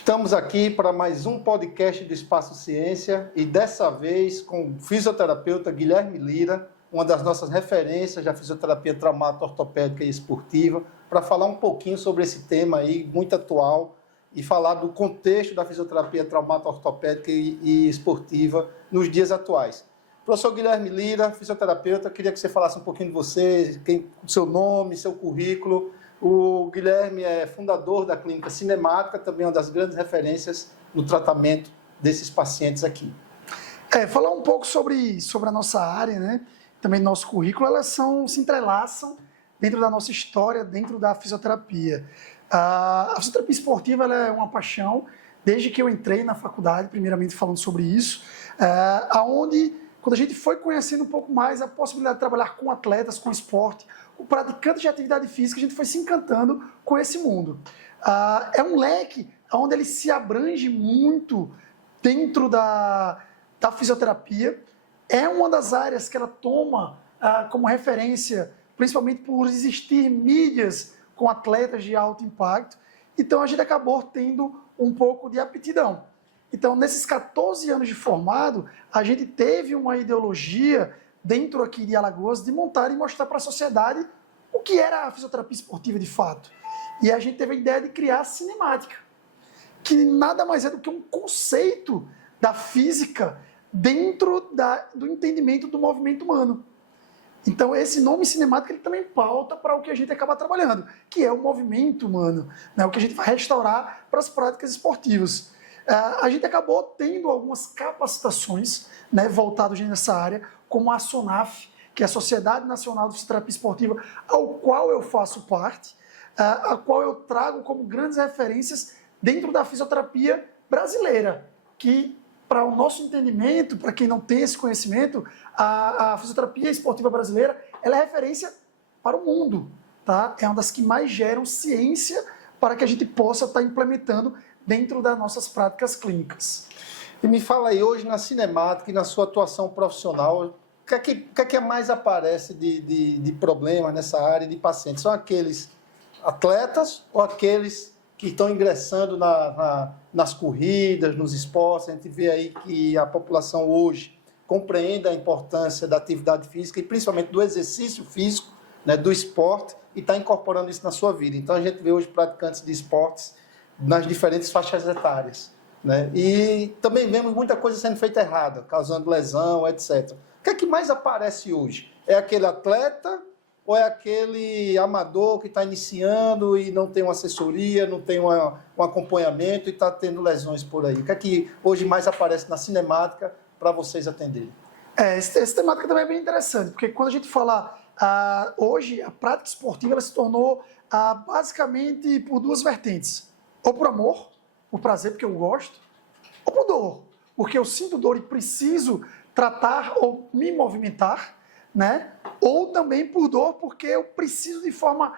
Estamos aqui para mais um podcast do Espaço Ciência e dessa vez com o fisioterapeuta Guilherme Lira, uma das nossas referências da fisioterapia traumato-ortopédica e esportiva, para falar um pouquinho sobre esse tema aí muito atual e falar do contexto da fisioterapia traumato-ortopédica e esportiva nos dias atuais. Professor Guilherme Lira, fisioterapeuta, queria que você falasse um pouquinho de você, seu nome, seu currículo. O Guilherme é fundador da Clínica Cinemática, também uma das grandes referências no tratamento desses pacientes aqui. Falar um pouco sobre a nossa área, né? Também nosso currículo, elas se entrelaçam dentro da nossa história, dentro da fisioterapia. A fisioterapia esportiva ela é uma paixão, desde que eu entrei na faculdade, primeiramente falando sobre isso, aonde, quando a gente foi conhecendo um pouco mais a possibilidade de trabalhar com atletas, com esporte, o praticante de atividade física, a gente foi se encantando com esse mundo. É um leque onde ele se abrange muito dentro da fisioterapia. É uma das áreas que ela toma como referência, principalmente por existir mídias com atletas de alto impacto. Então, a gente acabou tendo um pouco de aptidão. Então, nesses 14 anos de formado, a gente teve uma ideologia dentro aqui de Alagoas de montar e mostrar para a sociedade o que era a fisioterapia esportiva de fato. E a gente teve a ideia de criar a cinemática, que nada mais é do que um conceito da física dentro do entendimento do movimento humano. Então, esse nome cinemática ele também pauta para o que a gente acaba trabalhando, que é o movimento humano, né? O que a gente vai restaurar para as práticas esportivas. A gente acabou tendo algumas capacitações, né, voltadas nessa área, como a SONAF, que é a Sociedade Nacional de Fisioterapia Esportiva, ao qual eu faço parte, a qual eu trago como grandes referências dentro da fisioterapia brasileira, que, para o nosso entendimento, para quem não tem esse conhecimento, a fisioterapia esportiva brasileira ela é referência para o mundo. Tá? É uma das que mais geram ciência para que a gente possa estar implementando dentro das nossas práticas clínicas. E me fala aí, hoje na cinemática e na sua atuação profissional, o que mais aparece de problemas nessa área de pacientes? São aqueles atletas ou aqueles que estão ingressando nas corridas, nos esportes? A gente vê aí que a população hoje compreende a importância da atividade física e principalmente do exercício físico, né, do esporte, e está incorporando isso na sua vida. Então a gente vê hoje praticantes de esportes nas diferentes faixas etárias, né? E também vemos muita coisa sendo feita errada, causando lesão, etc. O que mais aparece hoje? É aquele atleta ou é aquele amador que está iniciando e não tem uma assessoria, não tem um acompanhamento e está tendo lesões por aí? O que hoje mais aparece na cinemática para vocês atenderem? Essa temática também é bem interessante, porque quando a gente fala hoje, a prática esportiva ela se tornou basicamente por duas vertentes. Ou por amor, por prazer, porque eu gosto, ou por dor, porque eu sinto dor e preciso tratar ou me movimentar, né? Ou também por dor, porque eu preciso de forma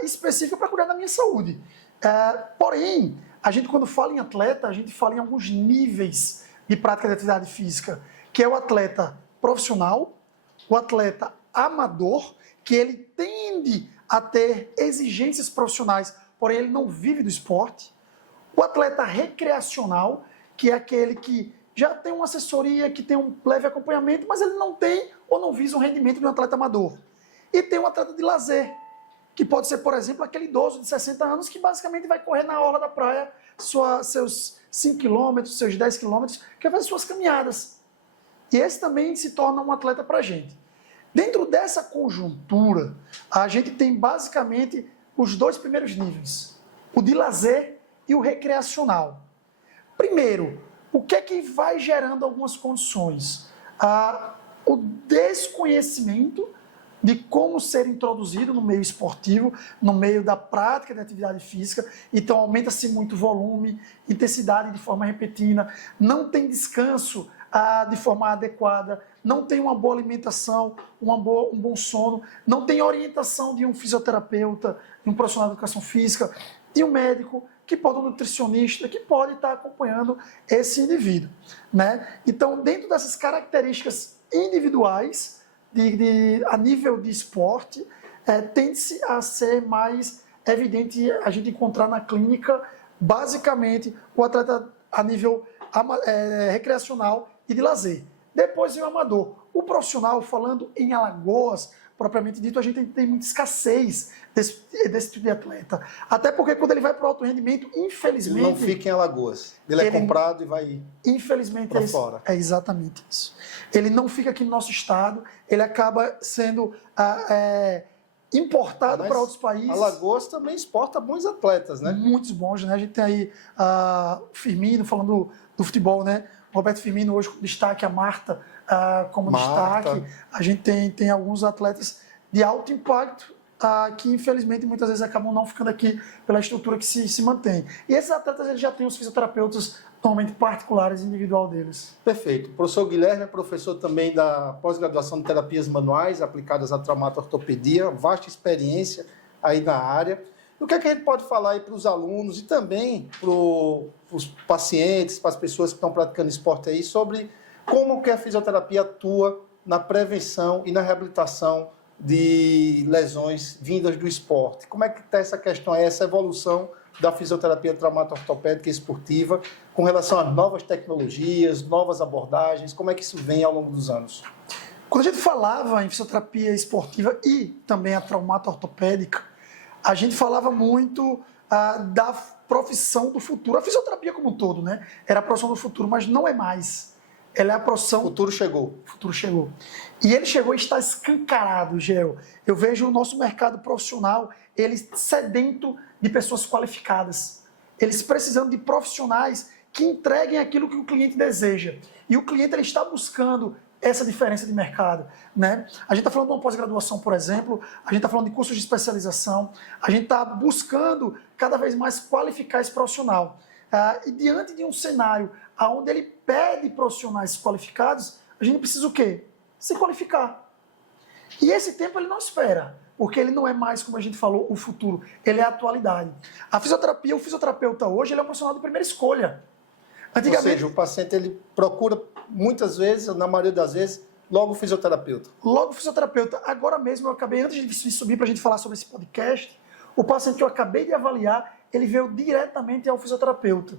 específica para cuidar da minha saúde. Porém, a gente quando fala em atleta, a gente fala em alguns níveis de prática de atividade física, que é o atleta profissional, o atleta amador, que ele tende a ter exigências profissionais, porém ele não vive do esporte. O atleta recreacional, que é aquele que já tem uma assessoria, que tem um leve acompanhamento, mas ele não tem ou não visa o rendimento de um atleta amador. E tem um atleta de lazer, que pode ser, por exemplo, aquele idoso de 60 anos que basicamente vai correr na orla da praia seus 5 km, seus 10 km, que vai fazer suas caminhadas. E esse também se torna um atleta para a gente. Dentro dessa conjuntura, a gente tem basicamente os dois primeiros níveis, o de lazer e o recreacional. Primeiro, o que é que vai gerando algumas condições? O desconhecimento de como ser introduzido no meio esportivo, no meio da prática de atividade física. Então, aumenta-se muito o volume, intensidade de forma repetida, não tem descanso de forma adequada, não tem uma boa alimentação, um bom sono, não tem orientação de um fisioterapeuta, de um profissional de educação física, de um médico, que pode um nutricionista, que pode estar acompanhando esse indivíduo, né? Então, dentro dessas características individuais, a nível de esporte, tende-se a ser mais evidente a gente encontrar na clínica basicamente o atleta a nível recreacional e de lazer. Depois vem o amador. O profissional, falando em Alagoas, propriamente dito, a gente tem muita escassez desse tipo de atleta. Até porque quando ele vai para o alto rendimento, infelizmente... Ele não fica em Alagoas. Ele é comprado e vai infelizmente para fora. É exatamente isso. Ele não fica aqui no nosso estado, ele acaba sendo importado para outros países. Alagoas também exporta bons atletas, né? Muitos bons, né? A gente tem aí o Firmino, falando do futebol, né? Roberto Firmino hoje com destaque, a Marta como destaque. A gente tem alguns atletas de alto impacto que infelizmente muitas vezes acabam não ficando aqui pela estrutura que se mantém. E esses atletas eles já têm os fisioterapeutas normalmente particulares, individual deles. Perfeito. O professor Guilherme é professor também da pós-graduação de terapias manuais aplicadas à traumato-ortopedia, vasta experiência aí na área. E o que é que a gente pode falar aí para os alunos e também para os pacientes, para as pessoas que estão praticando esporte aí, sobre como que a fisioterapia atua na prevenção e na reabilitação de lesões vindas do esporte? Como é que está essa questão aí, essa evolução da fisioterapia traumato-ortopédica e esportiva com relação a novas tecnologias, novas abordagens? Como é que isso vem ao longo dos anos? Quando a gente falava em fisioterapia esportiva e também a traumato-ortopédica, a gente falava muito da profissão do futuro. A fisioterapia como um todo, né? Era a profissão do futuro, mas não é mais. Ela é a profissão... O futuro chegou. O futuro chegou. E ele chegou e está escancarado, Geo. Eu vejo o nosso mercado profissional, ele sedento de pessoas qualificadas. Eles precisando de profissionais que entreguem aquilo que o cliente deseja. E o cliente ele está buscando essa diferença de mercado, né? A gente está falando de uma pós-graduação, por exemplo, a gente está falando de cursos de especialização, a gente está buscando cada vez mais qualificar esse profissional. E diante de um cenário onde ele pede profissionais qualificados, a gente precisa o quê? Se qualificar. E esse tempo ele não espera, porque ele não é mais, como a gente falou, o futuro, ele é a atualidade. A fisioterapia, o fisioterapeuta hoje, ele é um profissional de primeira escolha. Antigamente, ou seja, o paciente ele procura muitas vezes, na maioria das vezes, logo o fisioterapeuta. Logo o fisioterapeuta. Agora mesmo eu acabei, antes de subir para a gente falar sobre esse podcast, o paciente que eu acabei de avaliar, ele veio diretamente ao fisioterapeuta.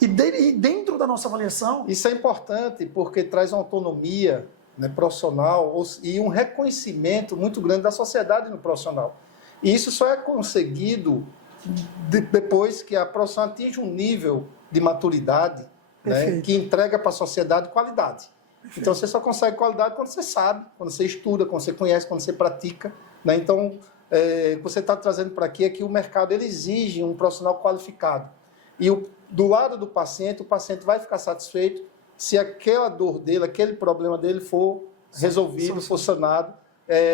E dentro da nossa avaliação... Isso é importante porque traz uma autonomia, né, profissional e um reconhecimento muito grande da sociedade no profissional. E isso só é conseguido depois que a profissão atinge um nível de maturidade, né, que entrega para a sociedade qualidade. Perfeito. Então, você só consegue qualidade quando você sabe, quando você estuda, quando você conhece, quando você pratica. Né? Então, o que você está trazendo para aqui é que o mercado ele exige um profissional qualificado. E do lado do paciente, o paciente vai ficar satisfeito se aquela dor dele, aquele problema dele for resolvido, for sanado.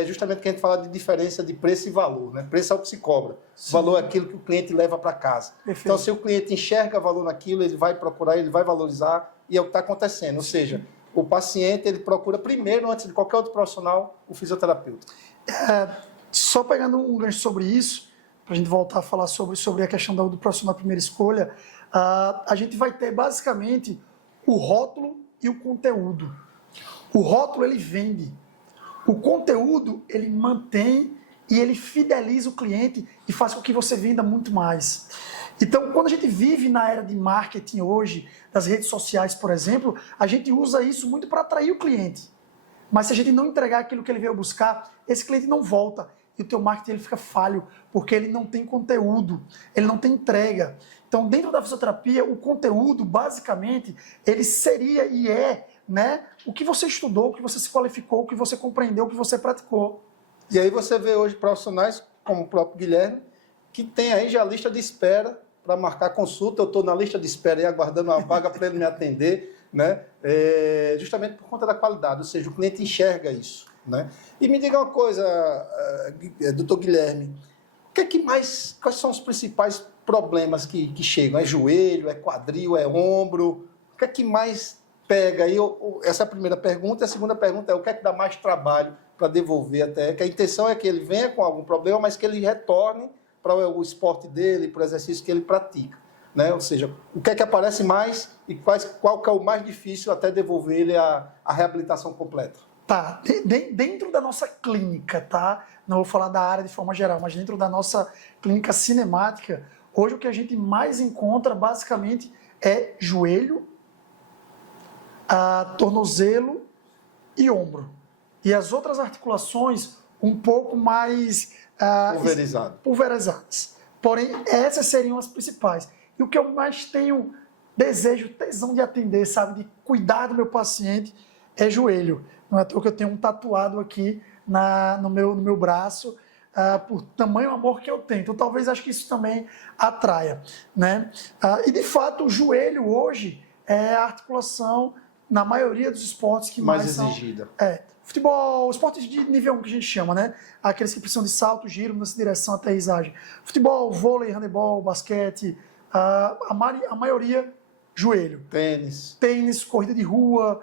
Justamente que a gente fala de diferença de preço e valor. Né? Preço é o que se cobra. Sim. Valor é aquilo que o cliente leva para casa. Perfeito. Então, se o cliente enxerga valor naquilo, ele vai procurar, ele vai valorizar, e é o que está acontecendo. Ou seja, o paciente ele procura primeiro, antes de qualquer outro profissional, o fisioterapeuta. Só pegando um gancho sobre isso, para a gente voltar a falar sobre a questão do profissional primeira escolha, a gente vai ter basicamente o rótulo e o conteúdo. O rótulo ele vende. O conteúdo, ele mantém e ele fideliza o cliente e faz com que você venda muito mais. Então, quando a gente vive na era de marketing hoje, das redes sociais, por exemplo, a gente usa isso muito para atrair o cliente. Mas se a gente não entregar aquilo que ele veio buscar, esse cliente não volta. E o teu marketing ele fica falho, porque ele não tem conteúdo, ele não tem entrega. Então, dentro da fisioterapia, o conteúdo, basicamente, ele seria e é, né, o que você estudou, o que você se qualificou, o que você compreendeu, o que você praticou. E aí você vê hoje profissionais, como o próprio Guilherme, que tem aí já a lista de espera para marcar consulta. Eu estou na lista de espera e aguardando uma vaga para ele me atender, né? Justamente por conta da qualidade, ou seja, o cliente enxerga isso. Né? E me diga uma coisa, doutor Guilherme, quais são os principais problemas que chegam? É joelho, é quadril, é ombro? O que é que mais pega aí? Essa é a primeira pergunta. A segunda pergunta é o que é que dá mais trabalho para devolver até? Que a intenção é que ele venha com algum problema, mas que ele retorne para o esporte dele, para o exercício que ele pratica. Né? Ou seja, o que é que aparece mais e qual que é o mais difícil até devolver ele a reabilitação completa? Tá, dentro da nossa clínica, tá? Não vou falar da área de forma geral, mas dentro da nossa clínica cinemática, Hoje o que a gente mais encontra basicamente é joelho, tornozelo e ombro. E as outras articulações um pouco mais pulverizadas. Porém, essas seriam as principais. E o que eu mais tenho desejo, tesão de atender, sabe, de cuidar do meu paciente, é joelho. Não é à toa que eu tenho um tatuado aqui no meu braço, por tamanho amor que eu tenho. Então, talvez acho que isso também atraia, né? E, de fato, o joelho hoje é a articulação, na maioria dos esportes, que mais exigida. Futebol, esportes de nível 1 que a gente chama, né? Aqueles que precisam de salto, giro, nessa direção, aterrissagem. Futebol, vôlei, handebol, basquete, a maioria, joelho. Tênis, corrida de rua,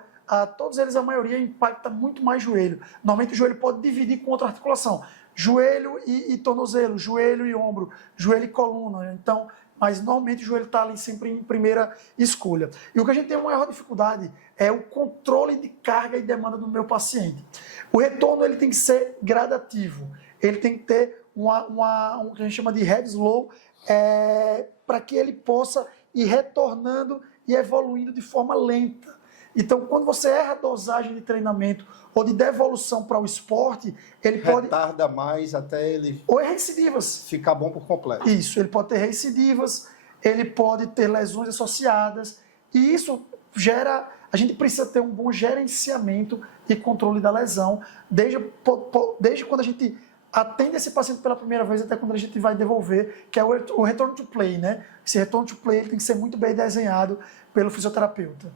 todos eles, a maioria, impacta muito mais joelho. Normalmente o joelho pode dividir com outra articulação. Joelho e tornozelo, joelho e ombro, joelho e coluna. Então, mas normalmente o joelho está ali sempre em primeira escolha. E o que a gente tem uma maior dificuldade é o controle de carga e demanda do meu paciente. O retorno ele tem que ser gradativo. Ele tem que ter um que a gente chama de head slow, para que ele possa ir retornando e evoluindo de forma lenta. Então, quando você erra a dosagem de treinamento ou de devolução para o esporte, ele pode... retarda mais até ele... Ou é recidivas. Ficar bom por completo. Isso, ele pode ter recidivas, ele pode ter lesões associadas, e isso gera... A gente precisa ter um bom gerenciamento e controle da lesão, desde quando a gente atende esse paciente pela primeira vez até quando a gente vai devolver, que é o return to play, né? Esse return to play tem que ser muito bem desenhado pelo fisioterapeuta.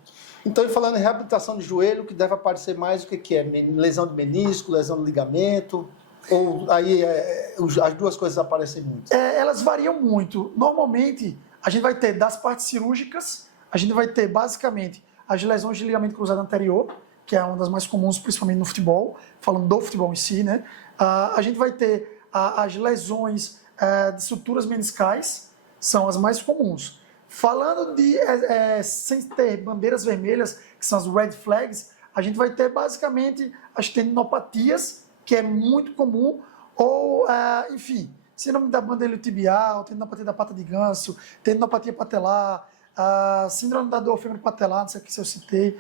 Então, e falando em reabilitação de joelho, o que deve aparecer mais, o que é? Lesão de menisco, lesão de ligamento? Ou aí as duas coisas aparecem muito? Elas variam muito. Normalmente, a gente vai ter das partes cirúrgicas, a gente vai ter basicamente as lesões de ligamento cruzado anterior, que é uma das mais comuns, principalmente no futebol, falando do futebol em si, né? A gente vai ter as lesões de estruturas meniscais, são as mais comuns. Falando de, sem ter bandeiras vermelhas, que são as red flags, a gente vai ter basicamente as tendinopatias, que é muito comum, ou, enfim, síndrome da bandeira tibial, tendinopatia da pata de ganso, tendinopatia patelar, síndrome da dor patelar, não sei se eu citei,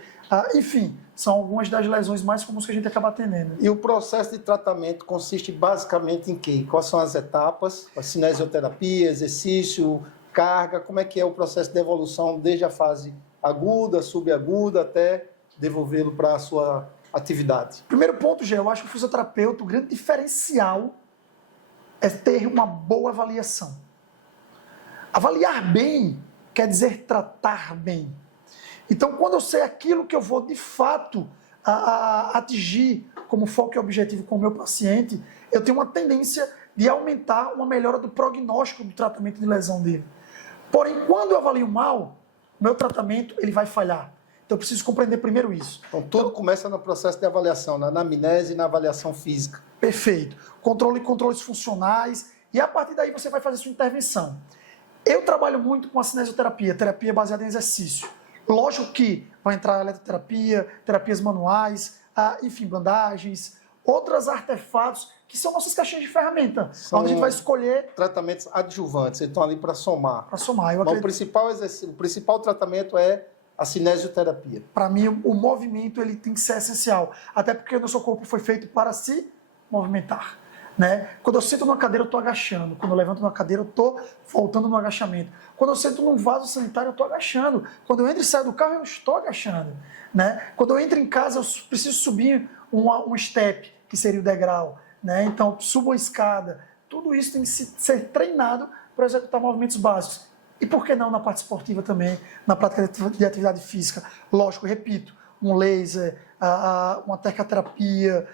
enfim, são algumas das lesões mais comuns que a gente acaba atendendo. E o processo de tratamento consiste basicamente em quê? Quais são as etapas? A cinesioterapia, exercício, carga, como é que é o processo de evolução desde a fase aguda, subaguda, até devolvê-lo para a sua atividade? Primeiro ponto, Gê, eu acho que o fisioterapeuta, o grande diferencial é ter uma boa avaliação. Avaliar bem quer dizer tratar bem. Então, quando eu sei aquilo que eu vou, de fato, atingir como foco e objetivo com o meu paciente, eu tenho uma tendência de aumentar uma melhora do prognóstico do tratamento de lesão dele. Porém, quando eu avalio mal, o meu tratamento ele vai falhar. Então, eu preciso compreender primeiro isso. Então, tudo começa no processo de avaliação, na anamnese e na avaliação física. Perfeito. Controles funcionais, e a partir daí você vai fazer sua intervenção. Eu trabalho muito com a cinesioterapia, terapia baseada em exercício. Lógico que vai entrar eletroterapia, terapias manuais, enfim, bandagens, outros artefatos que são nossas caixinhas de ferramenta, onde a gente vai escolher... Tratamentos adjuvantes, eles estão ali para somar. Para somar, Mas o principal tratamento é a cinesioterapia. Para mim, o movimento ele tem que ser essencial, até porque o nosso corpo foi feito para se movimentar. Né? Quando eu sento numa cadeira, eu estou agachando. Quando eu levanto numa cadeira, eu estou voltando no agachamento. Quando eu sento num vaso sanitário, eu estou agachando. Quando eu entro e saio do carro, eu estou agachando. Né? Quando eu entro em casa, eu preciso subir um step, que seria o degrau. Né? Então, subo a escada. Tudo isso tem que ser treinado para executar movimentos básicos. E por que não na parte esportiva também, na prática de atividade física? Lógico, repito, um laser, uma tercaterapia,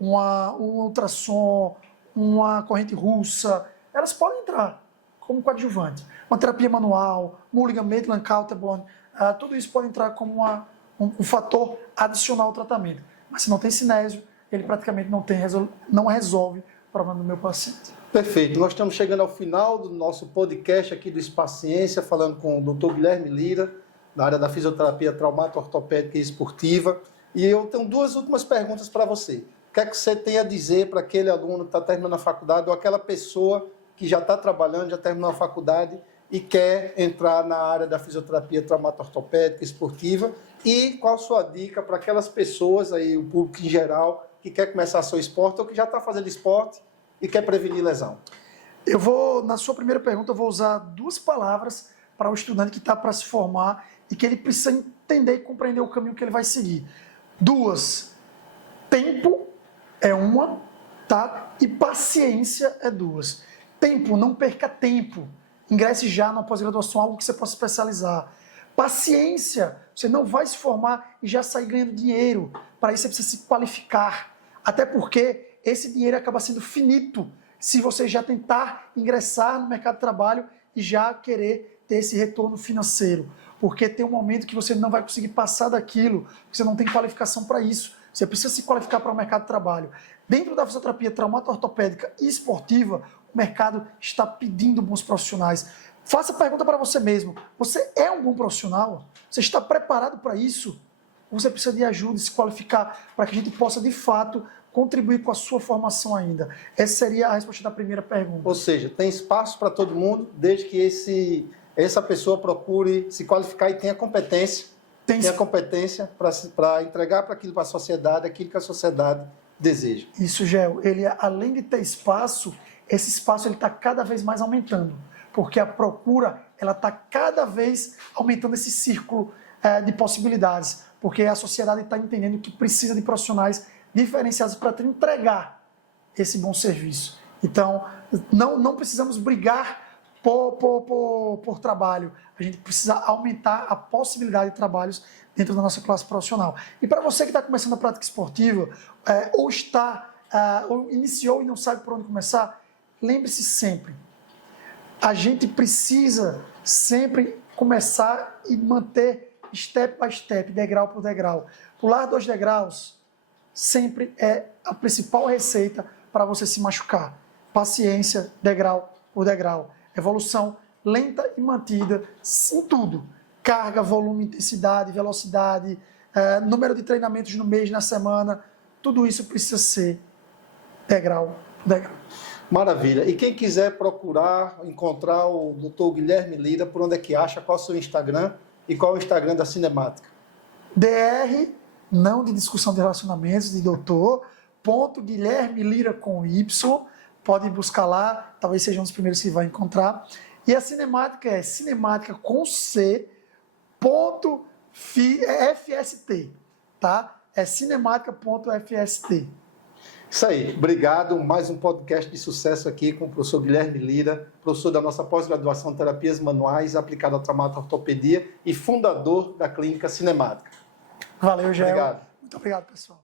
um ultrassom, uma corrente russa, elas podem entrar como coadjuvante. Uma terapia manual, Mulligan, Maitland, Kauterborn, tudo isso pode entrar como um fator adicional ao tratamento. Mas se não tem cinésio, ele praticamente não resolve o problema do meu paciente. Perfeito. Nós estamos chegando ao final do nosso podcast aqui do Espaço Ciência, falando com o Dr. Guilherme Lira, na área da fisioterapia traumato-ortopédica e esportiva. E eu tenho duas últimas perguntas para você. O que é que você tem a dizer para aquele aluno que está terminando a faculdade ou aquela pessoa que já está trabalhando, já terminou a faculdade e quer entrar na área da fisioterapia traumato-ortopédica, esportiva? E qual a sua dica para aquelas pessoas, aí, o público em geral, que quer começar seu esporte ou que já está fazendo esporte e quer prevenir lesão? Na sua primeira pergunta, eu vou usar 2 palavras para o estudante que está para se formar e que ele precisa entender e compreender o caminho que ele vai seguir. 2, tempo é uma, tá? E paciência é 2. Tempo, não perca tempo. Ingresse já na pós-graduação, algo que você possa especializar. Paciência, você não vai se formar e já sair ganhando dinheiro. Para isso você precisa se qualificar. Até porque esse dinheiro acaba sendo finito se você já tentar ingressar no mercado de trabalho e já querer ter esse retorno financeiro. Porque tem um momento que você não vai conseguir passar daquilo, você não tem qualificação para isso. Você precisa se qualificar para o mercado de trabalho. Dentro da fisioterapia traumato-ortopédica e esportiva, o mercado está pedindo bons profissionais. Faça a pergunta para você mesmo. Você é um bom profissional? Você está preparado para isso? Ou você precisa de ajuda e se qualificar para que a gente possa, de fato, contribuir com a sua formação ainda? Essa seria a resposta da primeira pergunta. Ou seja, tem espaço para todo mundo, desde que essa pessoa procure se qualificar e tenha competência. Tenha competência para entregar para a sociedade aquilo que a sociedade deseja. Isso, Gel. Ele, além de ter espaço, esse espaço está cada vez mais aumentando. Porque a procura está cada vez aumentando esse círculo de possibilidades. Porque a sociedade está entendendo que precisa de profissionais diferenciados para entregar esse bom serviço. Então, não precisamos brigar por trabalho. A gente precisa aumentar a possibilidade de trabalhos dentro da nossa classe profissional. E para você que está começando a prática esportiva, ou iniciou e não sabe por onde começar, lembre-se sempre, a gente precisa sempre começar e manter step by step, degrau por degrau. Pular 2 degraus sempre é a principal receita para você se machucar. Paciência, degrau por degrau. Evolução lenta e mantida em tudo. Carga, volume, intensidade, velocidade, número de treinamentos no mês, na semana. Tudo isso precisa ser degrau por degrau. Maravilha. E quem quiser procurar, encontrar o Dr. Guilherme Lira, por onde é que acha? Qual é o seu Instagram e qual é o Instagram da Cinemática? DR, não de discussão de relacionamentos, de doutor, Guilherme Lira com Y. Pode buscar lá, talvez seja um dos primeiros que vai encontrar. E a Cinemática é cinemática com C, FST, tá? É cinemática.fst. Isso aí, obrigado. Mais um podcast de sucesso aqui com o professor Guilherme Lira, professor da nossa pós-graduação em Terapias Manuais aplicada à traumato-ortopedia e fundador da Clínica Cinemática. Valeu, Gel. Obrigado. Muito obrigado, pessoal.